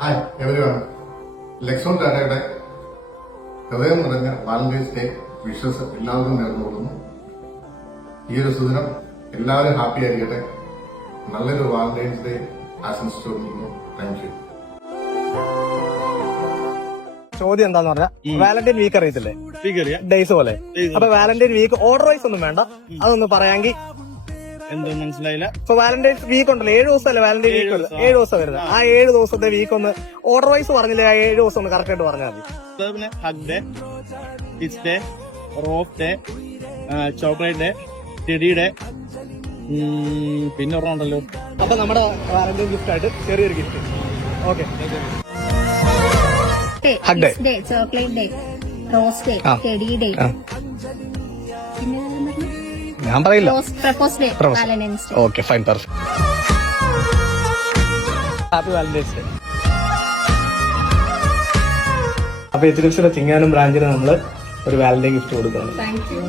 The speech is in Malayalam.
ഹായ് എവരിവൺ, ലെക്സോൺ ടാറ്റയുടെ ഹൃദയം നിറഞ്ഞ വാലന്റൈൻസ് ഡേ വിഷസ് എല്ലാവർക്കും നേർന്നുകൊള്ളുന്നു. ഈ ഒരു സുദിനം എല്ലാവരും ഹാപ്പി ആയിരിക്കട്ടെ. നല്ലൊരു വാലന്റൈൻസ് ഡേ ആശംസിച്ചുകൊള്ളുന്നു. Thank you. ചോദ്യം എന്താന്ന് പറഞ്ഞാൽ വാലന്റൈൻ വീക്ക് അറിയത്തില്ലേ, ഡേയ്സ് പോലെ. അപ്പൊ വാലന്റൈൻ വീക്ക് ഓർഡർ വൈസ് ഒന്നും വേണ്ട, അതൊന്ന് പറയാമെങ്കിൽ. എന്തോ മനസ്സിലായില്ല. ഇപ്പൊ വാലന്റൈൻസ് വീക്ക് ഉണ്ടല്ലോ, 7 ദിവസമല്ലേ വാലന്റൈൻ വീക്ക് ഉള്ളത്, 7 ദിവസം വരുന്നത്. ആ 7 ദിവസത്തെ വീക്ക് ഒന്ന് ഓർഡർ വൈസ് പറഞ്ഞില്ലേ, ആ 7 ദിവസം ഒന്ന് കറക്റ്റ് ആയിട്ട് പറഞ്ഞാൽ മതി. Hug day, kiss day, rope day, chocolate day, teddy day, പിന്നെ ഒരെണ്ണമുണ്ടല്ലോ. അപ്പൊ നമ്മുടെ വാലന്റൈൻ ഗിഫ്റ്റ് ആയിട്ട് ചെറിയൊരു gift. Okay, hug day, chocolate day, rose day, teddy day, ഞാൻ പറയില്ല. Propose day, Valentine's day. Okay, fine, perfect. Happy Valentine's day. അപ്പൊ എത്തിരിച്ചിട്ട് ചിങ്ങാനും ബ്രാഞ്ചിനും നമ്മള് ഒരു വാലന്റൈൻ ഗിഫ്റ്റ് കൊടുക്കണം. Thank you.